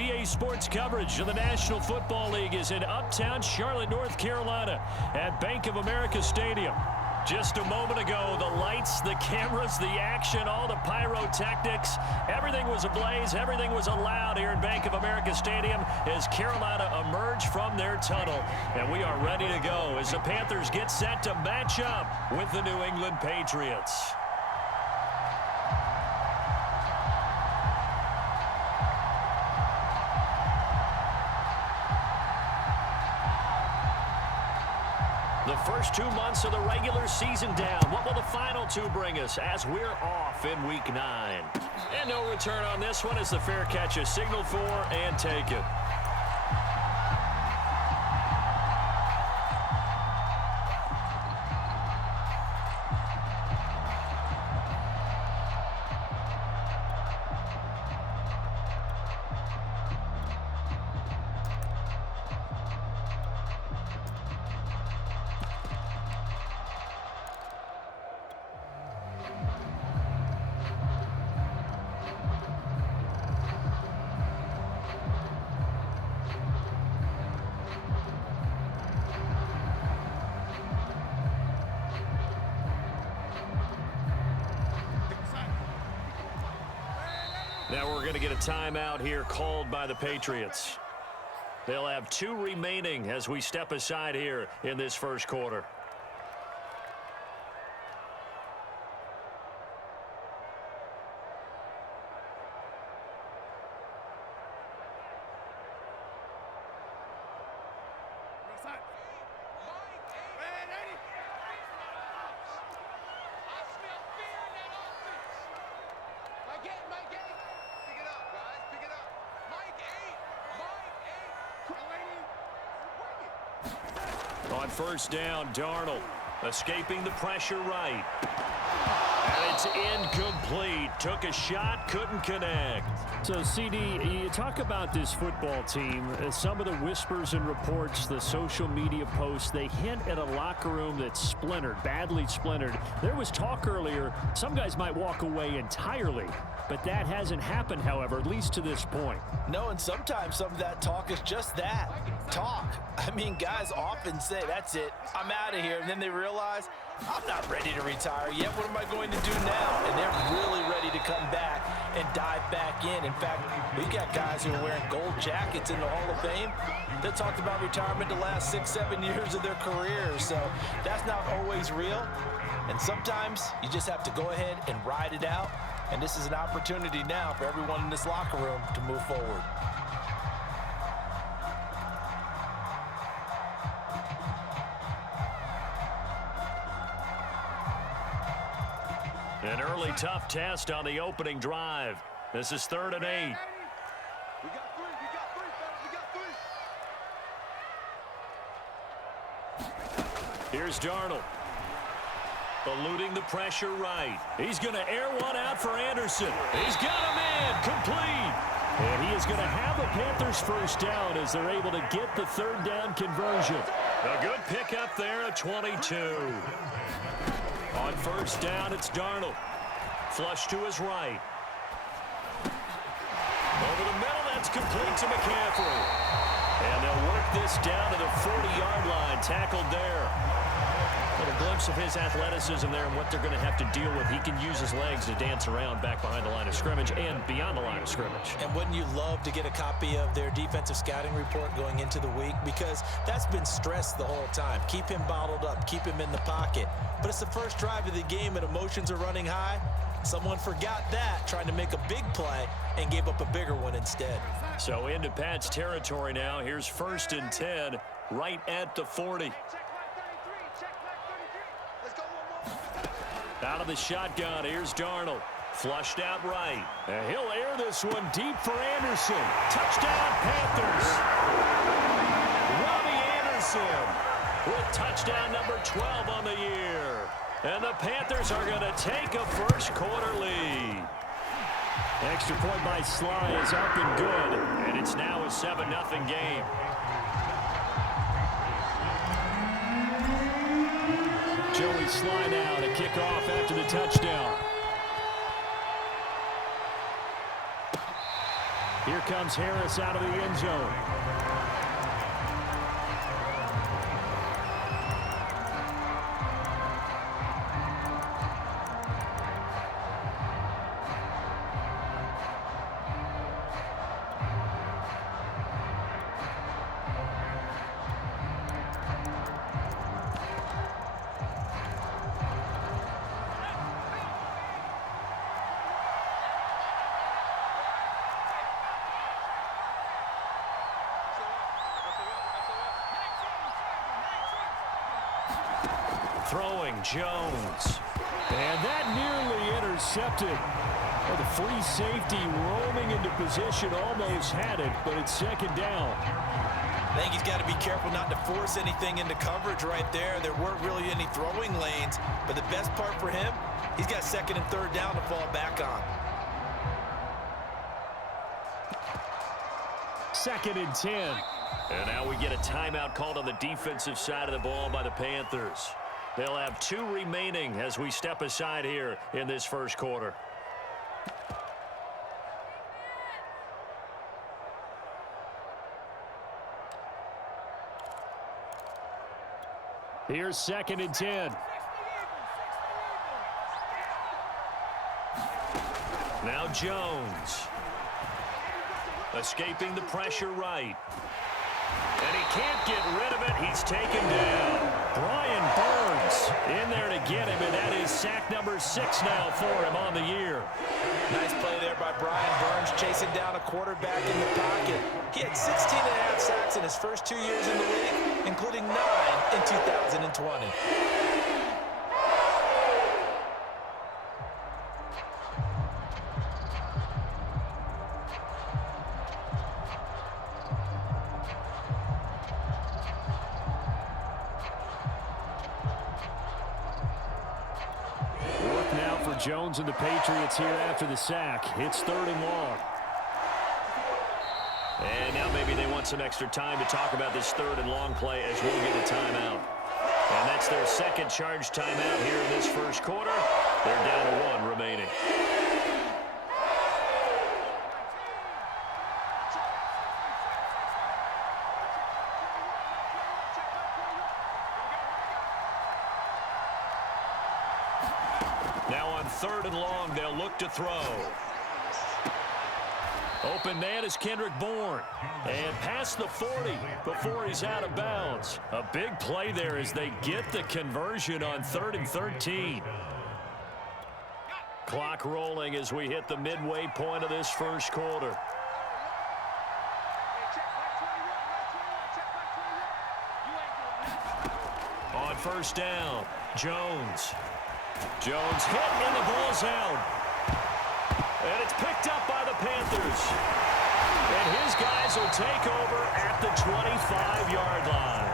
EA Sports coverage of the National Football League is in uptown Charlotte, North Carolina at Bank of America Stadium. Just a moment ago, the lights, the cameras, the action, all the pyrotechnics, everything was ablaze, everything was allowed here in Bank of America Stadium as Carolina emerged from their tunnel. And we are ready to go as the Panthers get set to match up with the New England Patriots. The first 2 months of the regular season down. What will the final two bring us as we're off in Week 9? And no return on this one as the fair catch is signaled for and taken. Now we're going to get a timeout here called by the Patriots. They'll have 2 remaining as we step aside here in this first quarter. On first down, Darnold escaping the pressure right. And it's incomplete. Took a shot, couldn't connect. So, CD, you talk about this football team. Some of the whispers and reports, the social media posts, they hint at a locker room that's splintered, badly splintered. There was talk earlier, some guys might walk away entirely. But that hasn't happened, however, at least to this point. No, and sometimes some of that talk is just that, talk. I mean, guys often say, that's it, I'm out of here. And then they realize, I'm not ready to retire yet. What am I going to do now? And they're really ready to come back and dive back in. In fact, we've got guys who are wearing gold jackets in the Hall of Fame that talked about retirement the last 6-7 years of their careers. So that's not always real. And sometimes you just have to go ahead and ride it out. And this is an opportunity now for everyone in this locker room to move forward. An early tough test on the opening drive. This is 3rd and 8. Here's Darnold. Eluding the pressure right. He's going to air one out for Anderson. He's got him in. Complete. And he is going to have the Panthers first down as they're able to get the 3rd down conversion. A good pickup there at 22. On first down, it's Darnold. Flush to his right. Over the middle, that's complete to McCaffrey. And they'll work this down to the 40-yard line. Tackled there. A glimpse of his athleticism there and what they're going to have to deal with. He can use his legs to dance around back behind the line of scrimmage and beyond the line of scrimmage. And wouldn't you love to get a copy of their defensive scouting report going into the week? Because that's been stressed the whole time. Keep him bottled up. Keep him in the pocket. But it's the first drive of the game and emotions are running high. Someone forgot that, trying to make a big play and gave up a bigger one instead. So into Pat's territory now. Here's 1st and 10 right at the 40. Out of the shotgun, here's Darnold. Flushed out right. And he'll air this one deep for Anderson. Touchdown, Panthers. Robbie Anderson with touchdown number 12 on the year. And the Panthers are going to take a first quarter lead. Extra point by Sly is up and good. And it's now a 7-0 game. Joey Sly now to kick off after the touchdown. Here comes Harris out of the end zone. Throwing Jones. And that nearly intercepted. Well, the free safety roaming into position almost had it, but it's second down. I think he's got to be careful not to force anything into coverage right there. There weren't really any throwing lanes, but the best part for him, he's got second and third down to fall back on. Second and 10. And now we get a timeout called on the defensive side of the ball by the Panthers. They'll have 2 remaining as we step aside here in this first quarter. Here's second and 10. Now Jones. Escaping the pressure right. And he can't get rid of it. He's taken down. Brian Burns in there to get him, and that is sack number 6 now for him on the year. Nice play there by Brian Burns, chasing down a quarterback in the pocket. He had 16.5 sacks in his first 2 years in the league, including 9 in 2020. Jones and the Patriots here after the sack. It's third and long. And now maybe they want some extra time to talk about this third and long play as we'll get a timeout. And that's their second charge timeout here in this first quarter. They're down to 1 remaining. Now on third and long, they'll look to throw. Open man is Kendrick Bourne. And past the 40 before he's out of bounds. A big play there as they get the conversion on 3rd and 13. Clock rolling as we hit the midway point of this first quarter. On first down, Jones. Jones hit and the ball's out. And it's picked up by the Panthers. And his guys will take over at the 25-yard line.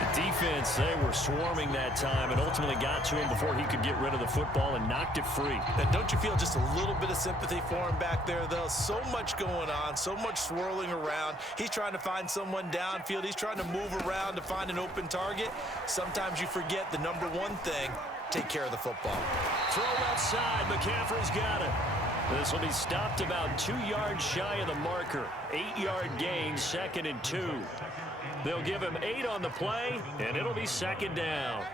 The defense, they were swarming that time and ultimately got to him before he could get rid of the football and knocked it free. And don't you feel just a little bit of sympathy for him back there, though? So much going on, so much swirling around. He's trying to find someone downfield. He's trying to move around to find an open target. Sometimes you forget the number one thing: take care of the football. Throw outside. McCaffrey's got it. This will be stopped about 2 yards shy of the marker. 8-yard gain, 2nd and 2. They'll give him 8 on the play, and it'll be second down.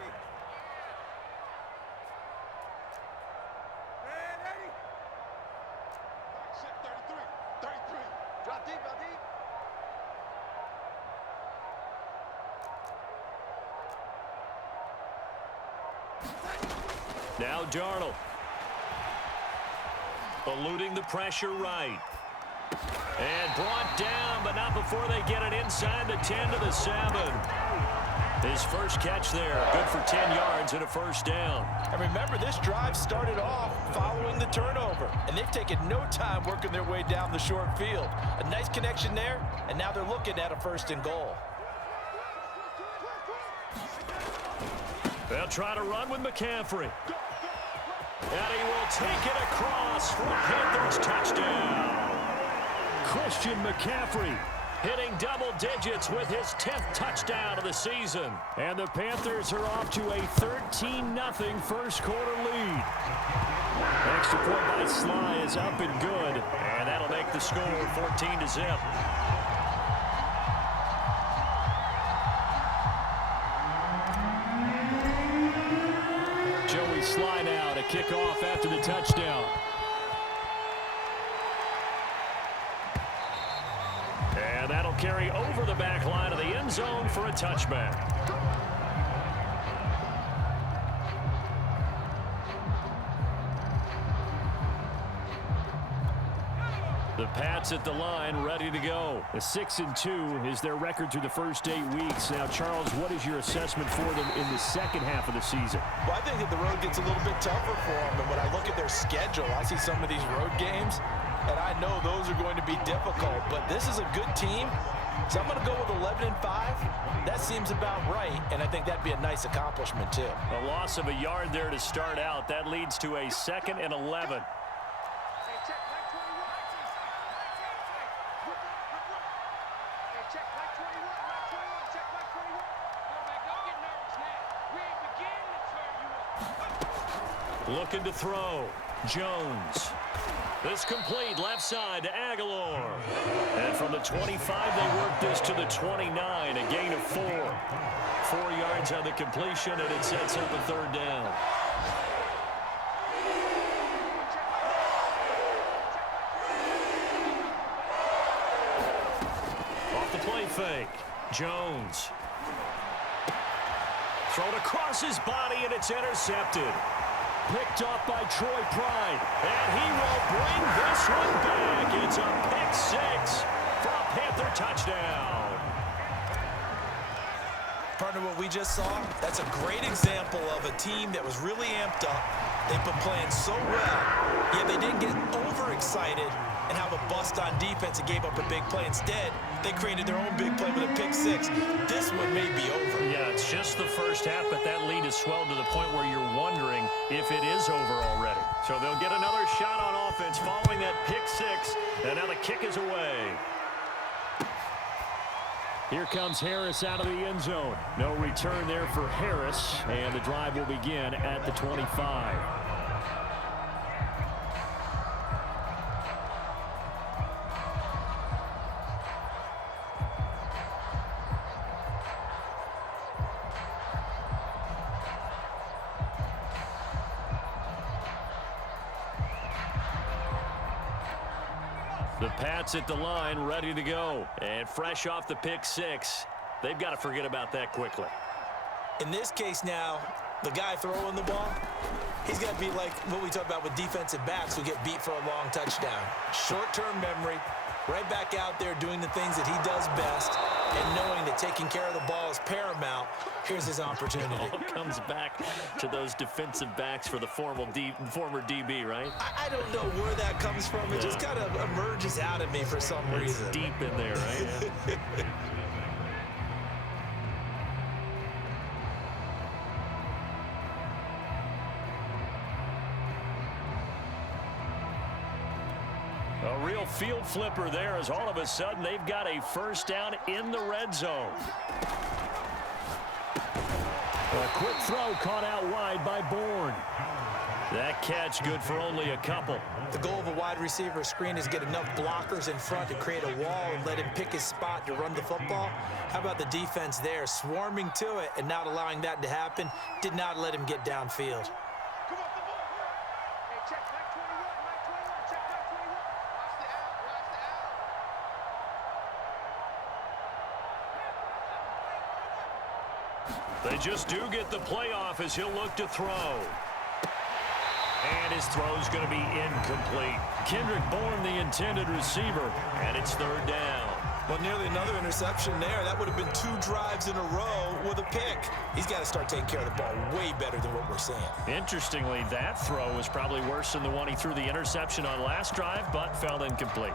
Now Darnold. Eluding the pressure right. And brought down, but not before they get it inside the 10 to the 7. His first catch there, good for 10 yards and a first down. And remember, this drive started off following the turnover, and they've taken no time working their way down the short field. A nice connection there, and now they're looking at a 1st and goal. They'll try to run with McCaffrey. And he will take it across for a Panthers touchdown. Christian McCaffrey hitting double digits with his 10th touchdown of the season. And the Panthers are off to a 13-0 first quarter lead. Extra point by Sly is up and good. And that'll make the score 14-0. Joey Sly now to kick off after the touchdown. And that'll carry over the back line of the end zone for a touchback. The Pats at the line, ready to go. A 6-2 is their record through the first 8 weeks. Now, Charles, what is your assessment for them in the second half of the season? Well, I think that the road gets a little bit tougher for them. And when I look at their schedule, I see some of these road games, and I know those are going to be difficult. But this is a good team, so I'm going to go with 11-5. That seems about right, and I think that'd be a nice accomplishment, too. A loss of a yard there to start out. That leads to a 2nd and 11. Looking to throw. Jones. This complete left side to Aguilar. And from the 25, they work this to the 29, a gain of 4. 4 yards on the completion, and it sets up a 3rd down. Off the play fake. Jones. Thrown across his body, and it's intercepted. Picked off by Troy Pride. And he will bring this one back. It's a pick 6 for a Panther touchdown. Partner, what we just saw, that's a great example of a team that was really amped up. They've been playing so well, yet they didn't get overexcited and have a bust on defense and gave up a big play. Instead, they created their own big play with a pick 6. This one may be over. Yeah, it's just the first half, but that lead has swelled to the point where you're wondering if it is over already. So they'll get another shot on offense following that pick 6, and now the kick is away. Here comes Harris out of the end zone. No return there for Harris, and the drive will begin at the 25. The Pats at the line, ready to go. And fresh off the pick 6, they've got to forget about that quickly. In this case now, the guy throwing the ball, he's got to be like what we talk about with defensive backs who get beat for a long touchdown. Short-term memory, right back out there doing the things that he does best, and knowing that taking care of the ball is paramount. Here's his opportunity. It all comes back to those defensive backs for the former DB, right? I don't know where that comes from. It just kind of emerges out of me for some reason. It's deep in there, right? Yeah. A real field flipper there as all of a sudden they've got a first down in the red zone. A quick throw caught out wide by Bourne. That catch good for only a couple. The goal of a wide receiver screen is get enough blockers in front to create a wall and let him pick his spot to run the football. How about the defense there, swarming to it and not allowing that to happen? Did not let him get downfield. They just do get the playoff as he'll look to throw. And his throw's going to be incomplete. Kendrick Bourne, the intended receiver, and it's 3rd down. Well, nearly another interception there. That would have been 2 drives in a row with a pick. He's got to start taking care of the ball way better than what we're seeing. Interestingly, that throw was probably worse than the one he threw the interception on last drive, but fell incomplete.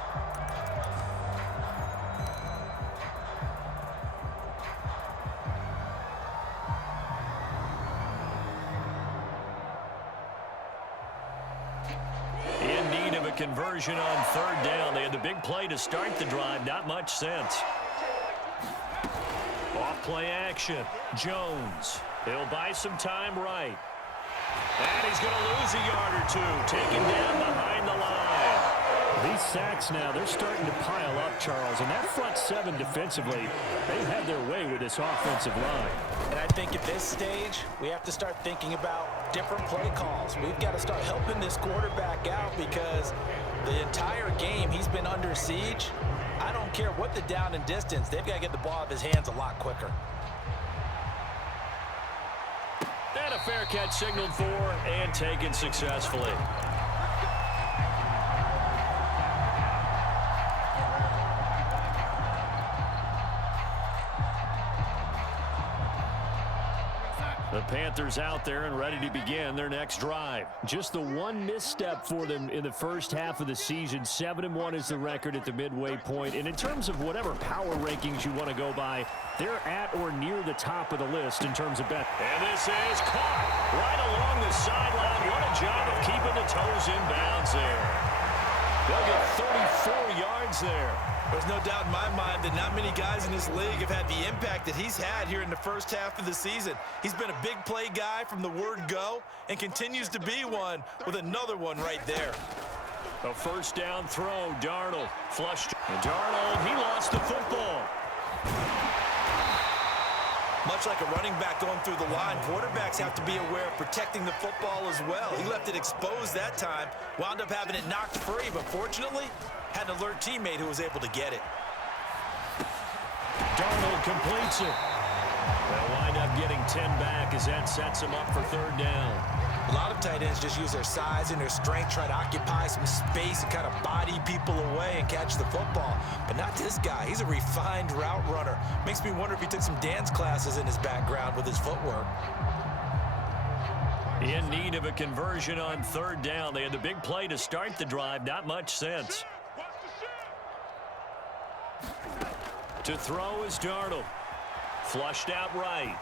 conversion on third down. They had the big play to start the drive. Not much sense. Off play action. Jones. He'll buy some time right. And he's going to lose a yard or two. Taken down behind the line. These sacks now, they're starting to pile up, Charles. And that front seven defensively, they have their way with this offensive line. And I think at this stage, we have to start thinking about different play calls. We've got to start helping this quarterback out because the entire game he's been under siege. I don't care what the down and distance. They've got to get the ball out of his hands a lot quicker. And a fair catch signaled for and taken successfully. The Panthers out there and ready to begin their next drive. Just the one misstep for them in the first half of the season. 7-1 is the record at the midway point. And in terms of whatever power rankings you want to go by, they're at or near the top of the list in terms of bet. And this is caught right along the sideline. What a job of keeping the toes in bounds there. They'll get 34 yards there. There's no doubt in my mind that not many guys in this league have had the impact that he's had here in the first half of the season. He's been a big play guy from the word go and continues to be one with another one right there. A first down throw. Darnold flushed. And Darnold, he lost the football. Much like a running back going through the line, quarterbacks have to be aware of protecting the football as well. He left it exposed that time, wound up having it knocked free, but fortunately, had an alert teammate who was able to get it. Darnold completes it. They'll wind up getting 10 back as that sets him up for third down. A lot of tight ends just use their size and their strength, try to occupy some space and kind of body people away and catch the football. But not this guy. He's a refined route runner. Makes me wonder if he took some dance classes in his background with his footwork. In need of a conversion on third down. They had the big play to start the drive. Not much sense. To throw is Darnold. Flushed out right.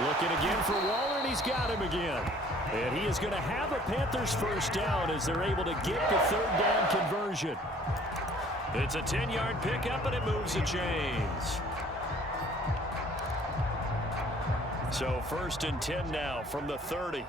Looking again for Waller, and he's got him again. And he is going to have a Panthers first down as they're able to get the third down conversion. It's a 10-yard pickup, and it moves the chains. So 1st and 10 now from the 30.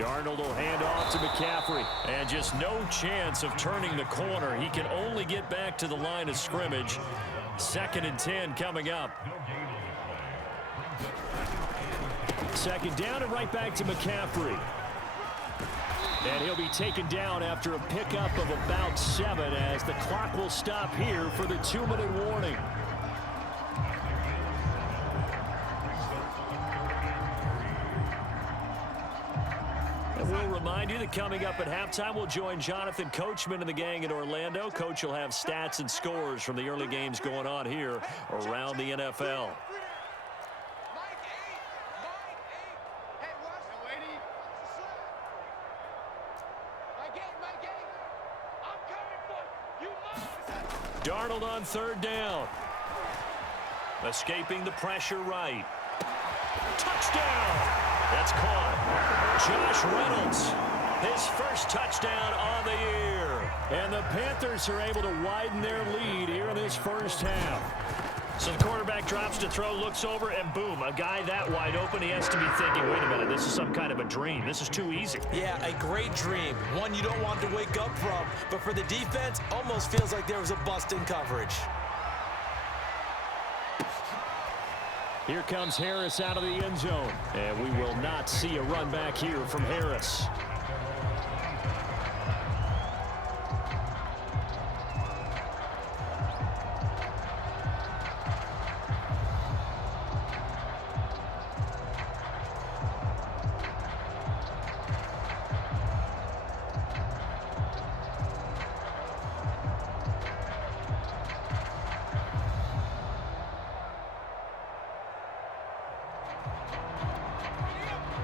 Darnold will hand off to McCaffrey. And just no chance of turning the corner. He can only get back to the line of scrimmage. 2nd and 10 coming up. 2nd down and right back to McCaffrey. And he'll be taken down after a pickup of about 7 as the clock will stop here for the 2-minute warning. We'll remind you that coming up at halftime, we'll join Jonathan Coachman and the gang in Orlando. Coach will have stats and scores from the early games going on here around the NFL. Darnold on third down. Escaping the pressure right. Touchdown! That's caught. Josh Reynolds, his first touchdown on the year. And the Panthers are able to widen their lead here in this first half. So the quarterback drops to throw, looks over, and boom, a guy that wide open, he has to be thinking, wait a minute, this is some kind of a dream. This is too easy. Yeah, a great dream. One you don't want to wake up from. But for the defense, almost feels like there was a bust in coverage. Here comes Harris out of the end zone. And we will not see a run back here from Harris.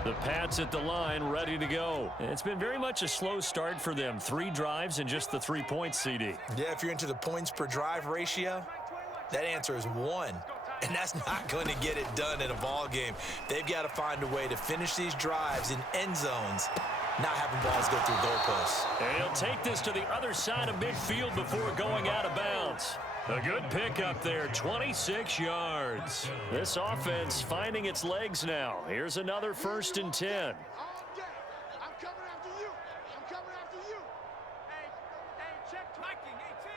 The Pats at the line, ready to go. It's been very much a slow start for them. 3 drives and just the 3 points, CD. Yeah, if you're into the points per drive ratio, that answer is 1. And that's not going to get it done in a ball game. They've got to find a way to finish these drives in end zones, not having balls go through goalposts. And he'll take this to the other side of midfield before going out of bounds. A good pickup there, 26 yards. This offense finding its legs now. Here's another 1st and 10. I'm coming after you. I'm coming after you. Hey, check Viking 18.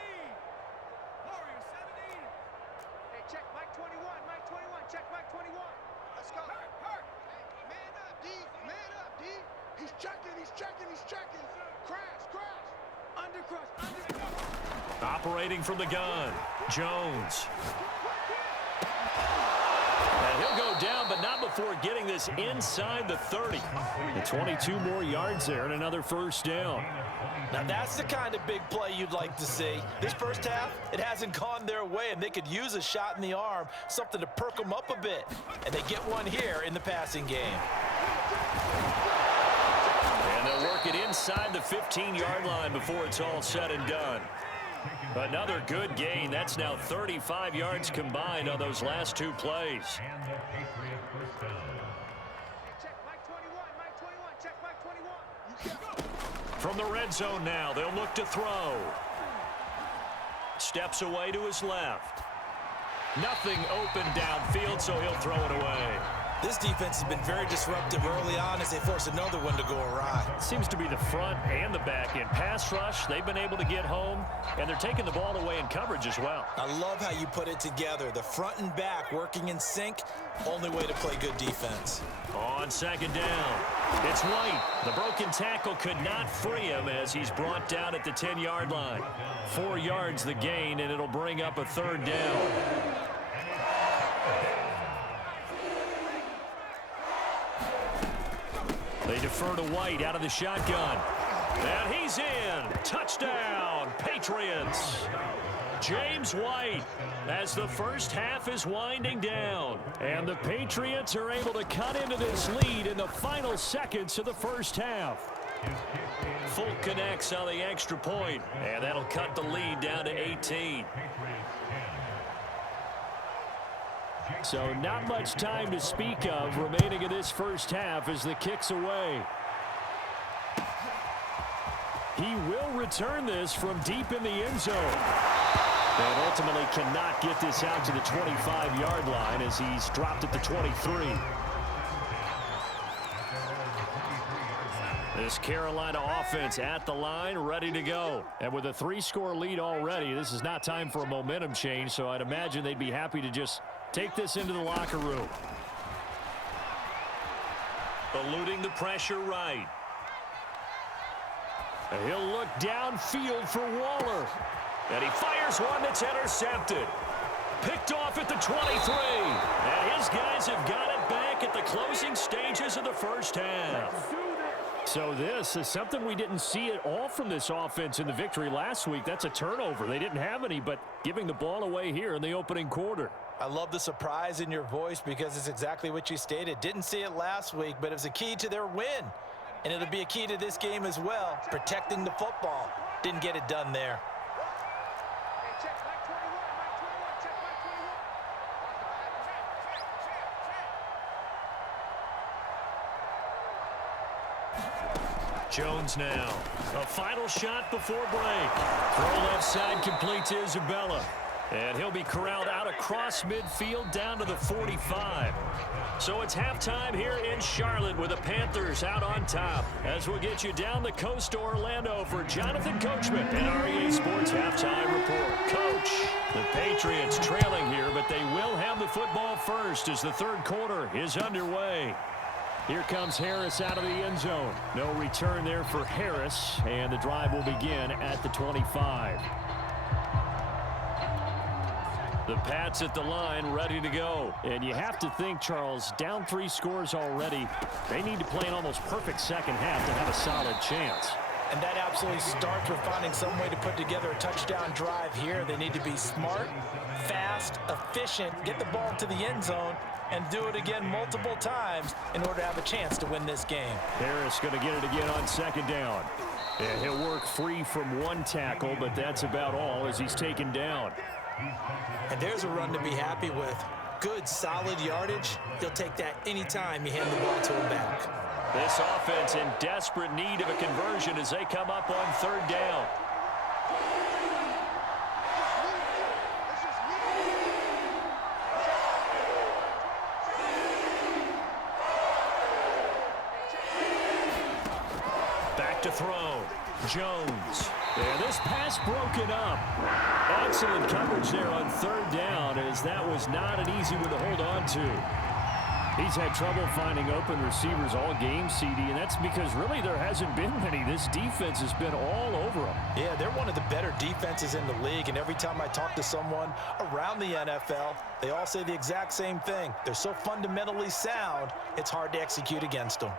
Warrior 17. Hey, check Mike 21. Mike 21. Check Mike 21. Let's go. Hurt. Hey, man up, D. Man up, D. He's checking. Crash. Under. Operating from the gun, Jones. And he'll go down, but not before getting this inside the 30. And 22 more yards there and another 1st down. Now that's the kind of big play you'd like to see. This first half, it hasn't gone their way, and they could use a shot in the arm, something to perk them up a bit. And they get one here in the passing game. And they'll work it inside the 15-yard line before it's all said and done. Another good gain. That's now 35 yards combined on those last 2 plays. Check Mike 21. Mike 21. Check Mike 21. From the red zone now, they'll look to throw. Steps away to his left. Nothing open downfield, so he'll throw it away. This defense has been very disruptive early on as they force another one to go awry. Seems to be the front and the back end. Pass rush, they've been able to get home, and they're taking the ball away in coverage as well. I love how you put it together. The front and back working in sync, only way to play good defense. On 2nd down, it's White. The broken tackle could not free him as he's brought down at the 10-yard line. 4 yards the gain, and it'll bring up a 3rd down. They defer to White out of the shotgun. And he's in. Touchdown, Patriots. James White as the first half is winding down. And the Patriots are able to cut into this lead in the final seconds of the first half. Fulk connects on the extra point, and that'll cut the lead down to 18. So not much time to speak of remaining in this first half as the kick's away. He will return this from deep in the end zone. And ultimately cannot get this out to the 25-yard line as he's dropped at the 23. This Carolina offense at the line, ready to go. And with a 3-score lead already, this is not time for a momentum change, so I'd imagine they'd be happy to just take this into the locker room. Eluding the pressure right. And he'll look downfield for Waller. And he fires one that's intercepted. Picked off at the 23. And his guys have got it back at the closing stages of the first half. So this is something we didn't see at all from this offense in the victory last week. That's a turnover. They didn't have any, but giving the ball away here in the opening quarter. I love the surprise in your voice because it's exactly what you stated. Didn't see it last week, but it was a key to their win. And it'll be a key to this game as well, protecting the football. Didn't get it done there. Hey, check Mike 21. Mike 21. Check Mike 21. Jones now. A final shot before break. Throw left side complete to Isabella. And he'll be corralled out across midfield down to the 45. So it's halftime here in Charlotte with the Panthers out on top. As we'll get you down the coast to Orlando for Jonathan Coachman and REA Sports Halftime Report. Coach, the Patriots trailing here, but they will have the football first as the 3rd quarter is underway. Here comes Harris out of the end zone. No return there for Harris, and the drive will begin at the 25. The Pats at the line, ready to go. And you have to think, Charles, down 3 scores already. They need to play an almost perfect second half to have a solid chance. And that absolutely starts with finding some way to put together a touchdown drive here. They need to be smart, fast, efficient, get the ball to the end zone, and do it again multiple times in order to have a chance to win this game. Harris going to get it again on second down. And he'll work free from one tackle, but that's about all as he's taken down. And there's a run to be happy with. Good, solid yardage. He'll take that anytime you hand the ball to him back. This offense in desperate need of a conversion as they come up on third down. Back to throw. Jones. And this pass broken up. Excellent coverage there on third down, as that was not an easy one to hold on to. He's had trouble finding open receivers all game, CD, and that's because really there hasn't been many. This defense has been all over them. Yeah, they're one of the better defenses in the league, and every time I talk to someone around the NFL, they all say the exact same thing. They're so fundamentally sound, it's hard to execute against them.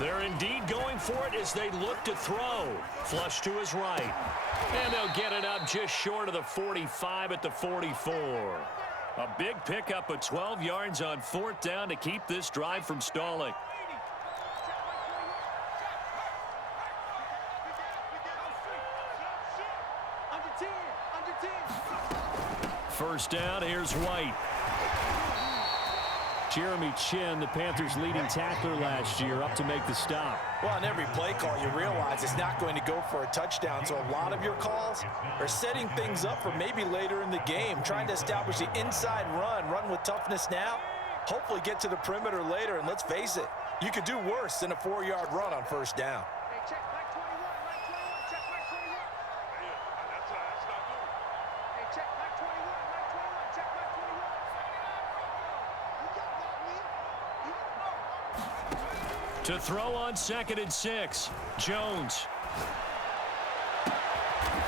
They're indeed going for it as they look to throw. Flush to his right. And they'll get it up just short of the 45 at the 44. A big pickup of 12 yards on fourth down to keep this drive from stalling. First down, here's White. Jeremy Chin, the Panthers' leading tackler last year, up to make the stop. Well, on every play call, you realize it's not going to go for a touchdown, so a lot of your calls are setting things up for maybe later in the game, trying to establish the inside run with toughness now, hopefully get to the perimeter later, and let's face it, you could do worse than a 4-yard run on first down. To throw on 2nd and 6, Jones.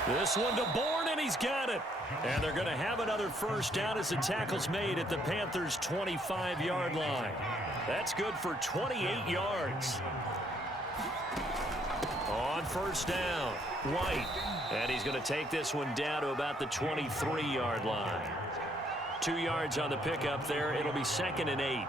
This one to Bourne, and he's got it. And they're going to have another first down as the tackle's made at the Panthers' 25-yard line. That's good for 28 yards. On first down, White. And he's going to take this one down to about the 23-yard line. 2 yards on the pickup there. It'll be 2nd and 8.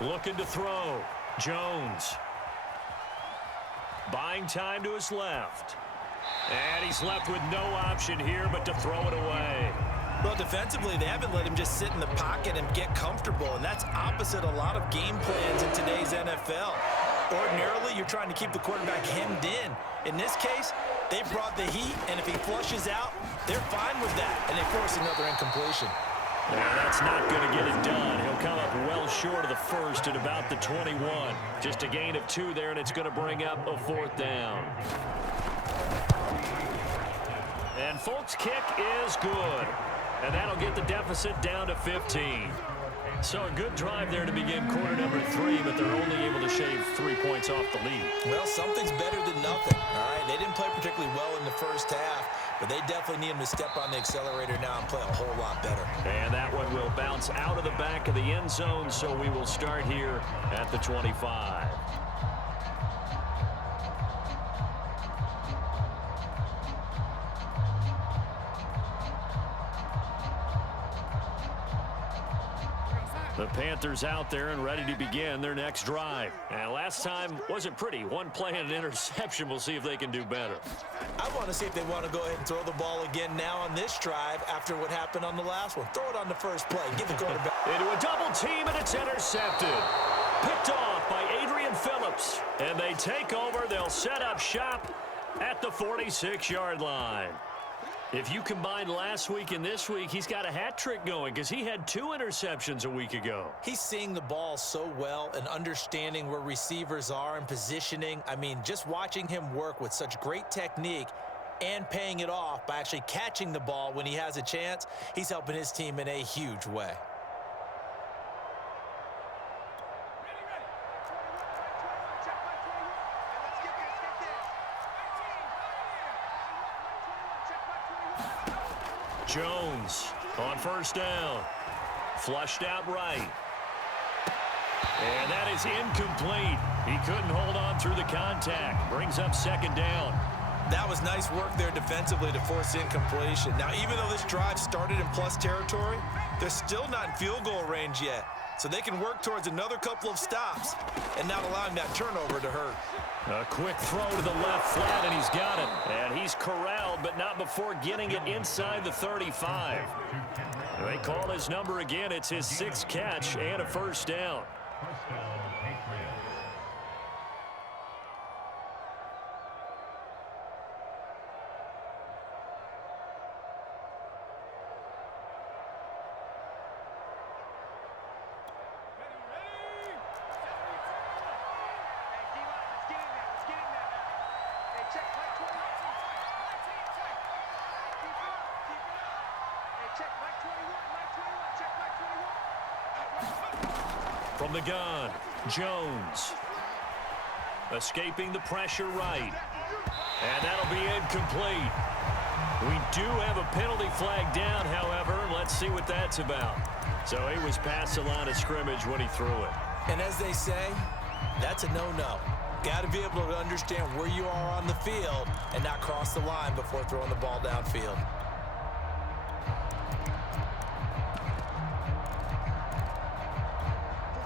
Looking to throw. Jones. Buying time to his left. And he's left with no option here but to throw it away. Well, defensively, they haven't let him just sit in the pocket and get comfortable, and that's opposite a lot of game plans in today's NFL. Ordinarily, you're trying to keep the quarterback hemmed in. In this case, they brought the heat, and if he flushes out, they're fine with that, and they force another incompletion. Now, that's not going to get it done. He'll come up well short of the first at about the 21. Just a gain of 2 there, and it's going to bring up a 4th down. And Folk's kick is good. And that'll get the deficit down to 15. So a good drive there to begin quarter number 3, but they're only able to shave 3 points off the lead. Well, something's better than nothing, all right? They didn't play particularly well in the first half, but they definitely need him to step on the accelerator now and play a whole lot better. And that one will bounce out of the back of the end zone, so we will start here at the 25. The Panthers out there and ready to begin their next drive. And last time wasn't pretty. One play and an interception. We'll see if they can do better. I want to see if they want to go ahead and throw the ball again now on this drive after what happened on the last one. Throw it on the first play. Give the quarterback. Into a double team, and it's intercepted. Picked off by Adrian Phillips. And they take over. They'll set up shop at the 46-yard line. If you combine last week and this week, he's got a hat trick going because he had 2 interceptions a week ago. He's seeing the ball so well and understanding where receivers are and positioning. I mean, just watching him work with such great technique and paying it off by actually catching the ball when he has a chance, he's helping his team in a huge way. Jones on first down. Flushed out right. And that is incomplete. He couldn't hold on through the contact. Brings up second down. That was nice work there defensively to force incompletion. Now, even though this drive started in plus territory, they're still not in field goal range yet. So they can work towards another couple of stops and not allowing that turnover to hurt. A quick throw to the left flat, and he's got it. And he's corralled, but not before getting it inside the 35. They call his number again. It's his 6th catch and a first down. From the gun, Jones. Escaping the pressure right. And that'll be incomplete. We do have a penalty flag down, however. Let's see what that's about. So he was past the line of scrimmage when he threw it. And as they say, that's a no-no. Got to be able to understand where you are on the field and not cross the line before throwing the ball downfield.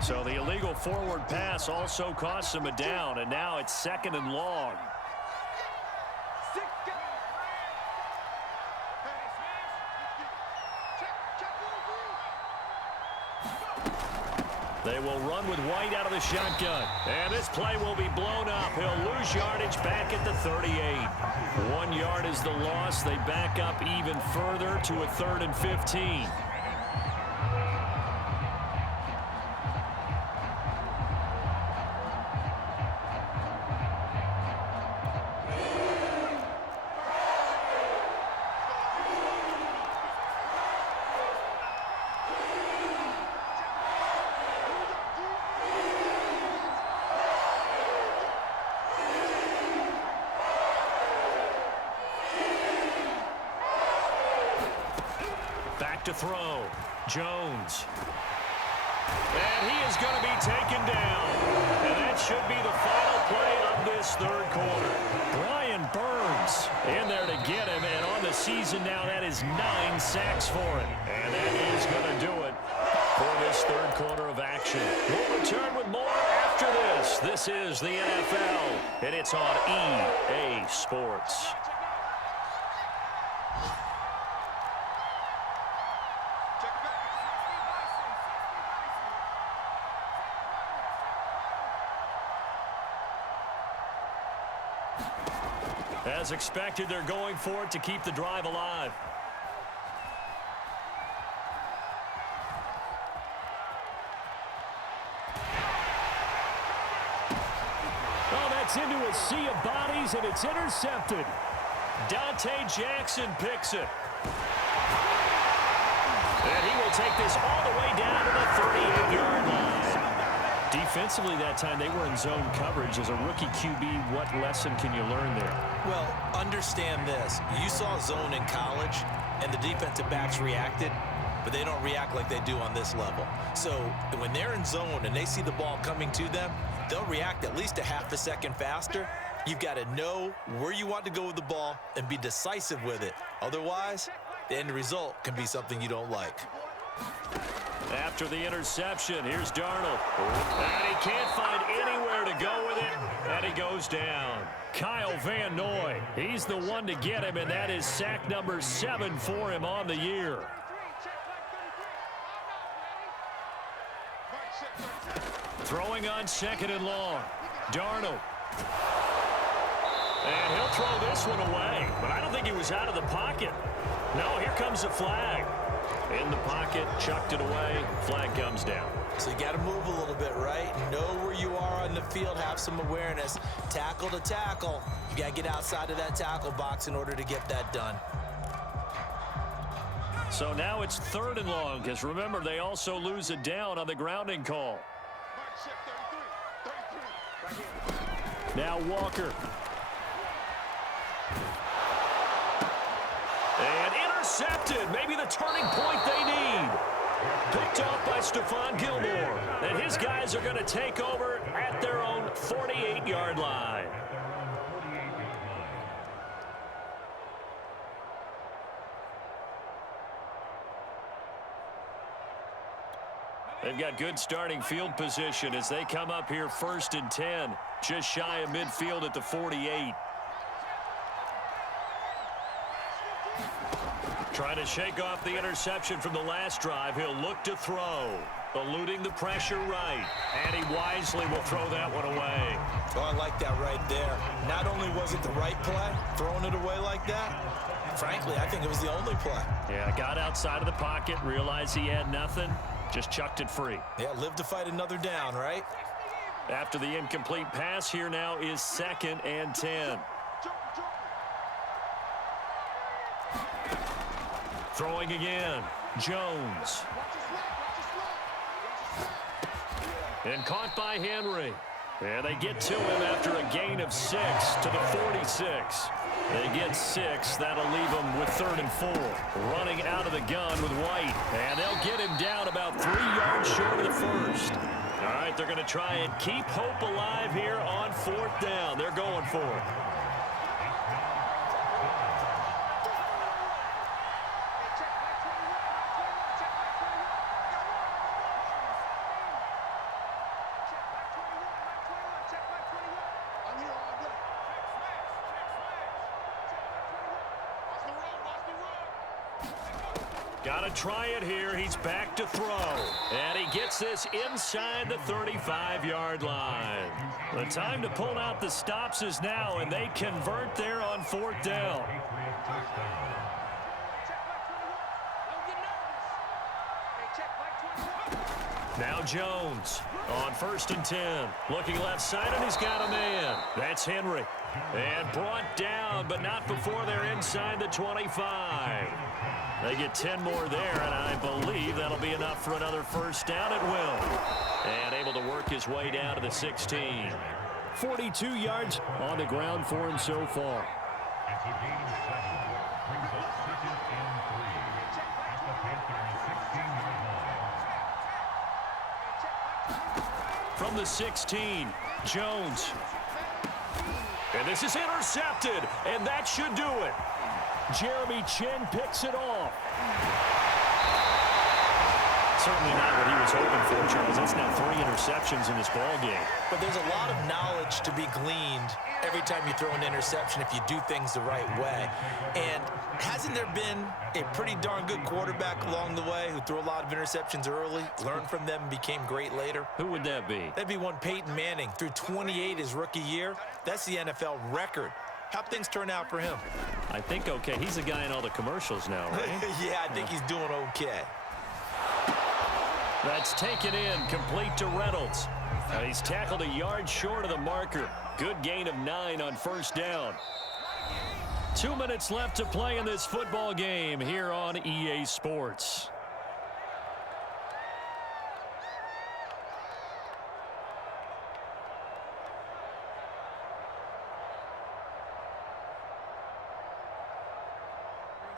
So the illegal forward pass also cost him a down, and now it's 2nd and long. They will run with White out of the shotgun. And this play will be blown up. He'll lose yardage back at the 38. 1 yard is the loss. They back up even further to a 3rd and 15. To throw. Jones. And he is going to be taken down. And that should be the final play of this 3rd quarter. Brian Burns in there to get him. And on the season now, that is 9 sacks for him. And that is going to do it for this 3rd quarter of action. We'll return with more after this. This is the NFL, and it's on EA Sports. As expected, they're going for it to keep the drive alive. Oh, that's into a sea of bodies, and it's intercepted. Dante Jackson picks it. And he will take this all the way down to the 38-yard line. Defensively that time, they were in zone coverage. As a rookie QB, what lesson can you learn there? Well, understand this. You saw zone in college, and the defensive backs reacted, but they don't react like they do on this level. So when they're in zone and they see the ball coming to them, they'll react at least a half a second faster. You've got to know where you want to go with the ball and be decisive with it. Otherwise, the end result can be something you don't like. After the interception, here's Darnold. And he can't find anywhere to go with it, and he goes down. Kyle Van Noy, he's the one to get him, and that is sack number 7 for him on the year. Throwing on 2nd and long. Darnold. And he'll throw this one away. But I don't think he was out of the pocket. No, here comes the flag. In the pocket, chucked it away. Flag comes down. So you got to move a little bit, right? Know where you are on the field. Have some awareness. Tackle to tackle. You got to get outside of that tackle box in order to get that done. So now it's 3rd and long, because remember, they also lose it down on the grounding call. Now Walker. And intercepted. Maybe the turning point they need. Picked off by Stephon Gilmore. And his guys are going to take over at their own 48-yard line. They've got good starting field position as they come up here 1st and 10. Just shy of midfield at the 48. Trying to shake off the interception from the last drive. He'll look to throw. Eluding the pressure right. And he wisely will throw that one away. Oh, I like that right there. Not only was it the right play, throwing it away like that, frankly, I think it was the only play. Yeah, got outside of the pocket, realized he had nothing, just chucked it free. Yeah, live to fight another down, right? After the incomplete pass, here now is 2nd and 10. Throwing again, Jones. And caught by Henry. And they get to him after a gain of 6 to the 46. They get 6. That'll leave them with 3rd and 4. Running out of the gun with White. And they'll get him down about 3 yards short of the 1st. All right, they're going to try and keep hope alive here on 4th down. They're going for it. Got to try it here. He's back to throw. And he gets this inside the 35-yard line. The time to pull out the stops is now, and they convert there on 4th down. Now Jones on 1st and 10. Looking left side, and he's got a man. That's Henry. And brought down, but not before they're inside the 25. They get 10 more there, and I believe that'll be enough for another 1st down at will. And able to work his way down to the 16. 42 yards on the ground for him so far. From the 16, Jones. And this is intercepted, and that should do it. Jeremy Chin picks it off. Certainly not what he was hoping for, Charles. That's now 3 interceptions in this ball game. But there's a lot of knowledge to be gleaned every time you throw an interception if you do things the right way. And hasn't there been a pretty darn good quarterback along the way who threw a lot of interceptions early, learned from them, and became great later? Who would that be? That'd be one Peyton Manning. Threw 28 his rookie year. That's the NFL record. How'd things turn out for him? I think okay. He's the guy in all the commercials now, right? Yeah, I think he's doing okay. That's taken in, complete to Reynolds. And he's tackled a yard short of the marker. Good gain of 9 on 1st down. 2 minutes left to play in this football game here on EA Sports.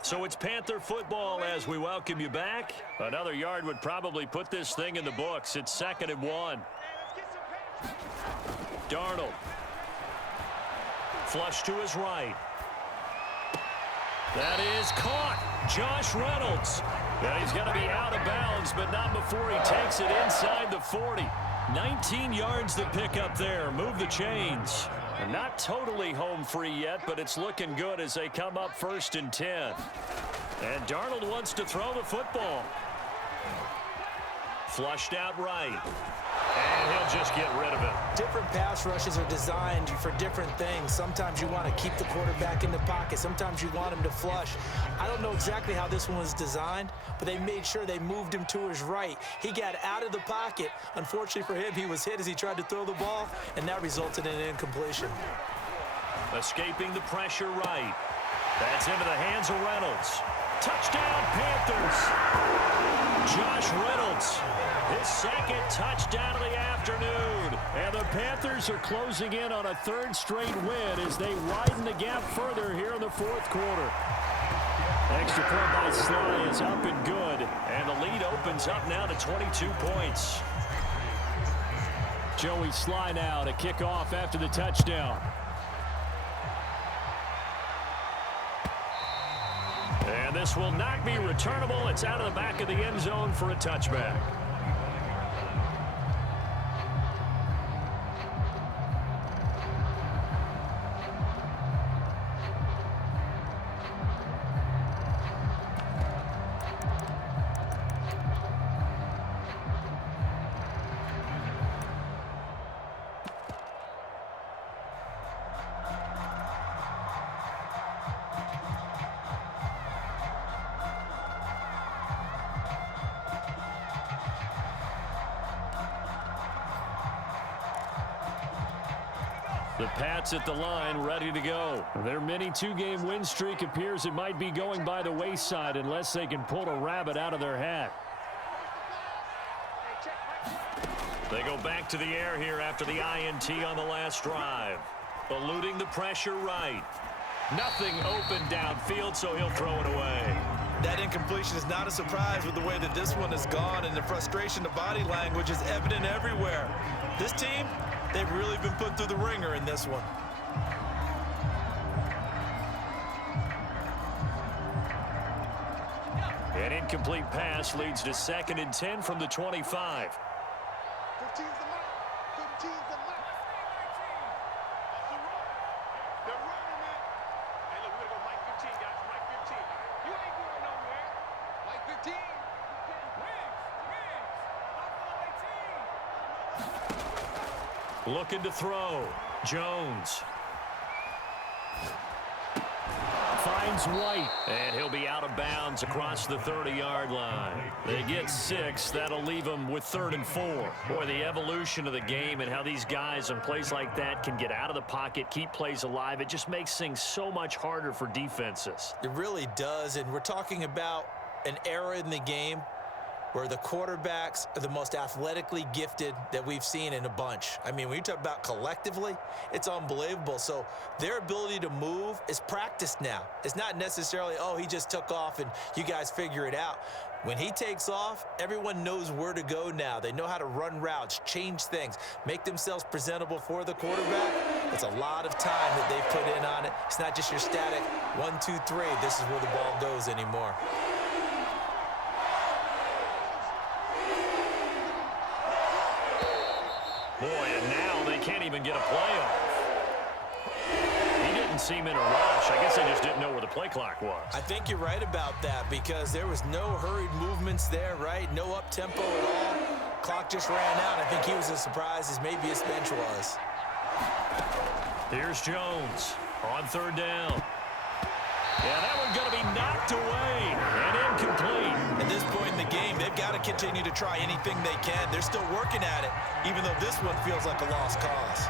So it's Panther football as we welcome you back. Another yard would probably put this thing in the books. It's 2nd and 1. Darnold. Flush to his right. That is caught. Josh Reynolds. And he's going to be out of bounds, but not before he takes it inside the 40. 19 yards to pick up there. Move the chains. And not totally home free yet, but it's looking good as they come up 1st and 10. And Darnold wants to throw the football. Flushed out right. And he'll just get rid of it. Different pass rushes are designed for different things. Sometimes you want to keep the quarterback in the pocket. Sometimes you want him to flush. I don't know exactly how this one was designed, but they made sure they moved him to his right. He got out of the pocket. Unfortunately for him, he was hit as he tried to throw the ball, and that resulted in an incompletion. Escaping the pressure right. That's into the hands of Reynolds. Touchdown, Panthers. Josh Reynolds, his second touchdown of the afternoon. And the Panthers are closing in on a third straight win as they widen the gap further here in the fourth quarter. Extra point by Sly is up and good. And the lead opens up now to 22 points. Joey Sly now to kick off after the touchdown. And this will not be returnable. It's out of the back of the end zone for a touchback. The Pats at the line, ready to go. Their mini two-game win streak appears it might be going by the wayside unless they can pull a rabbit out of their hat. They go back to the air here after the INT on the last drive. Eluding the pressure right. Nothing open downfield, so he'll throw it away. That incompletion is not a surprise with the way that this one has gone, and the frustration, the body language is evident everywhere. This team, they've really been put through the ringer in this one. An incomplete pass leads to 2nd and 10 from the 25. 15's the mark. 15's the mark. Off the run. They're running it. Hey, look, we're going to go Mike 15, guys. Mike 15. You ain't going nowhere. Mike 15. Wings. Off the 18. Looking to throw. Jones. Finds White. And he'll be out of bounds across the 30-yard line. They get 6. That'll leave them with 3rd and 4. Boy, the evolution of the game and how these guys on plays like that can get out of the pocket, keep plays alive, it just makes things so much harder for defenses. It really does, and we're talking about an era in the game where the quarterbacks are the most athletically gifted that we've seen in a bunch. I mean, when you talk about collectively, it's unbelievable. So their ability to move is practiced now. It's not necessarily, oh, he just took off and you guys figure it out. When he takes off, everyone knows where to go now. They know how to run routes, change things, make themselves presentable for the quarterback. It's a lot of time that they've put in on it. It's not just your static 1, 2, 3. This is where the ball goes anymore. Boy, and now they can't even get a play off. He didn't seem in a rush. I guess they just didn't know where the play clock was. I think you're right about that because there was no hurried movements there, right? No up-tempo at all. Clock just ran out. I think he was as surprised as maybe his bench was. Here's Jones on 3rd down. Yeah, that one's going to be knocked away and incomplete. At this point in the game, they've got to continue to try anything they can. They're still working at it, even though this one feels like a lost cause.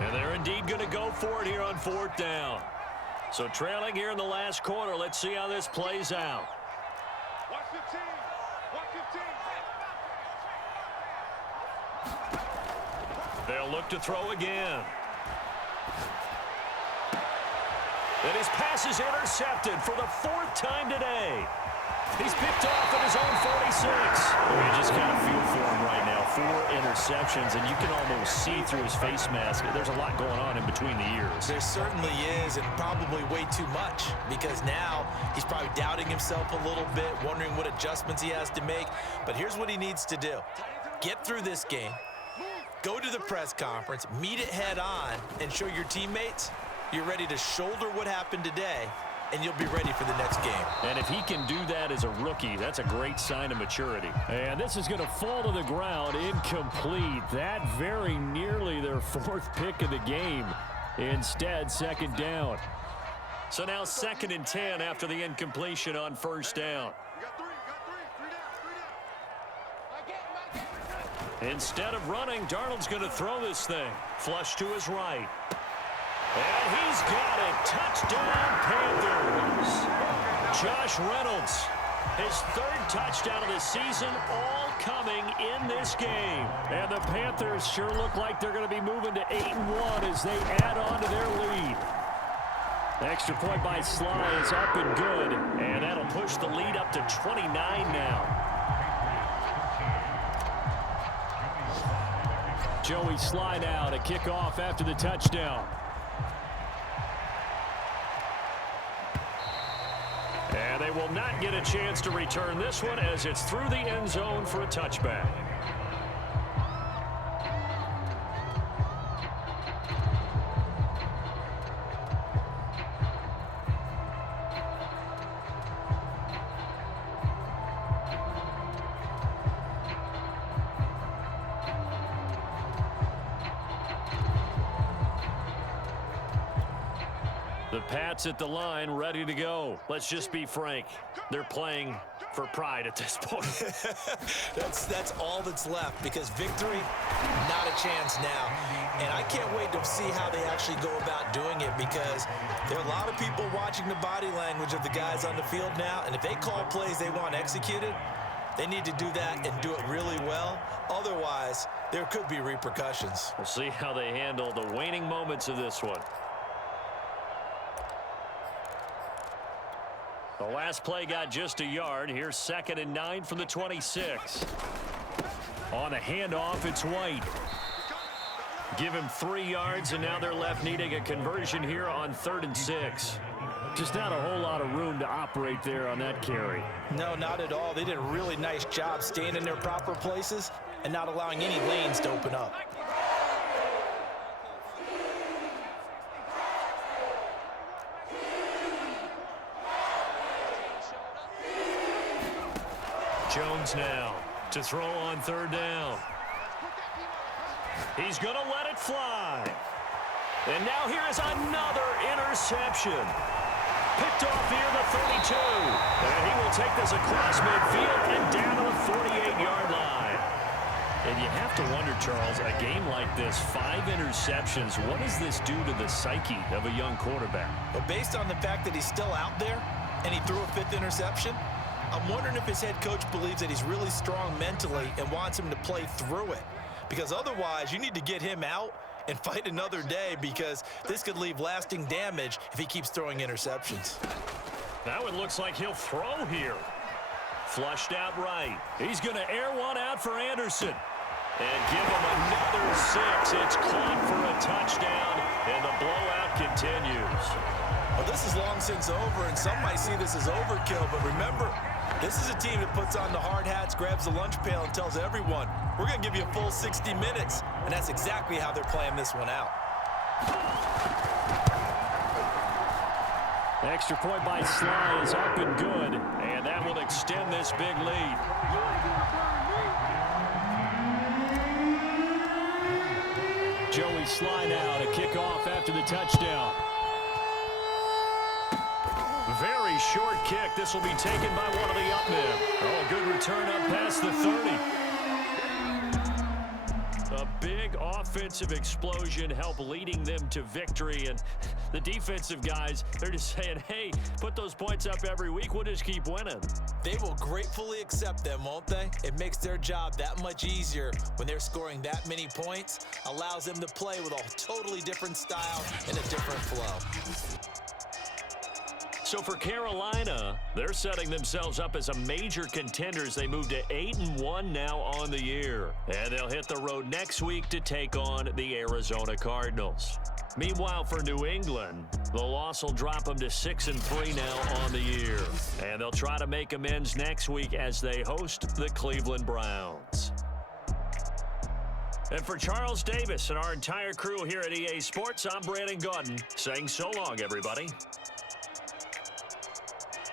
And they're indeed going to go for it here on 4th down. So trailing here in the last quarter. Let's see how this plays out. Watch 15. Watch 15. They'll look to throw again. And his pass is intercepted for the 4th time today. He's picked off at his own 46. You just kind of feel for him right now. 4 interceptions. interceptions, and you can almost see through his face mask. There's a lot going on in between the ears. There certainly is, and probably way too much, because now he's probably doubting himself a little bit, wondering what adjustments he has to make. But here's what he needs to do. Get through this game, go to the press conference, meet it head on, and show your teammates you're ready to shoulder what happened today, and you'll be ready for the next game. And if he can do that as a rookie, that's a great sign of maturity. And this is going to fall to the ground, incomplete. That very nearly their 4th pick of the game. Instead, second down. So now 2nd and 10 after the incompletion on 1st down. Instead of running, Darnold's going to throw this thing. Flush to his right. And he's got it. Touchdown, Panthers. Josh Reynolds, his 3rd touchdown of the season, all coming in this game. And the Panthers sure look like they're going to be moving to 8-1 as they add on to their lead. Extra point by Sly is up and good, and that'll push the lead up to 29 now. Joey Sly now to kick off after the touchdown. And they will not get a chance to return this one as it's through the end zone for a touchback. The Pats at the line, ready to go. Let's just be frank. They're playing for pride at this point. That's all that's left, because victory, not a chance now. And I can't wait to see how they actually go about doing it, because there are a lot of people watching the body language of the guys on the field now, and if they call plays they want executed, they need to do that and do it really well. Otherwise, there could be repercussions. We'll see how they handle the waning moments of this one. The last play got just a yard. Here's 2nd and 9 from the 26. On the handoff, it's White. Give him 3 yards, and now they're left needing a conversion here on 3rd and 6. Just not a whole lot of room to operate there on that carry. No, not at all. They did a really nice job staying in their proper places and not allowing any lanes to open up. Jones now to throw on 3rd down. He's going to let it fly. And now here is another interception. Picked off here the 32. And he will take this across midfield and down to the 48-yard line. And you have to wonder, Charles, a game like this, 5 interceptions, what does this do to the psyche of a young quarterback? But based on the fact that he's still out there and he threw a 5th interception, I'm wondering if his head coach believes that he's really strong mentally and wants him to play through it. Because otherwise, you need to get him out and fight another day, because this could leave lasting damage if he keeps throwing interceptions. That one looks like he'll throw here. Flushed out right. He's going to air one out for Anderson. And give him another 6. It's caught for a touchdown, and the blowout continues. Well, this is long since over, and some might see this as overkill, but remember, this is a team that puts on the hard hats, grabs the lunch pail, and tells everyone, we're going to give you a full 60 minutes, and that's exactly how they're playing this one out. Extra point by Sly is up and good, and that will extend this big lead. Joey Sly now to kick off after the touchdown. Very short kick. This will be taken by one of the up men. Oh, good return up past the 30. A big offensive explosion helped leading them to victory. And the defensive guys, they're just saying, hey, put those points up every week. We'll just keep winning. They will gratefully accept them, won't they? It makes their job that much easier when they're scoring that many points. Allows them to play with a totally different style and a different flow. So for Carolina, they're setting themselves up as a major contender as they move to 8-1 now on the year. And they'll hit the road next week to take on the Arizona Cardinals. Meanwhile, for New England, the loss will drop them to 6-3 now on the year. And they'll try to make amends next week as they host the Cleveland Browns. And for Charles Davis and our entire crew here at EA Sports, I'm Brandon Gaudin saying so long, everybody.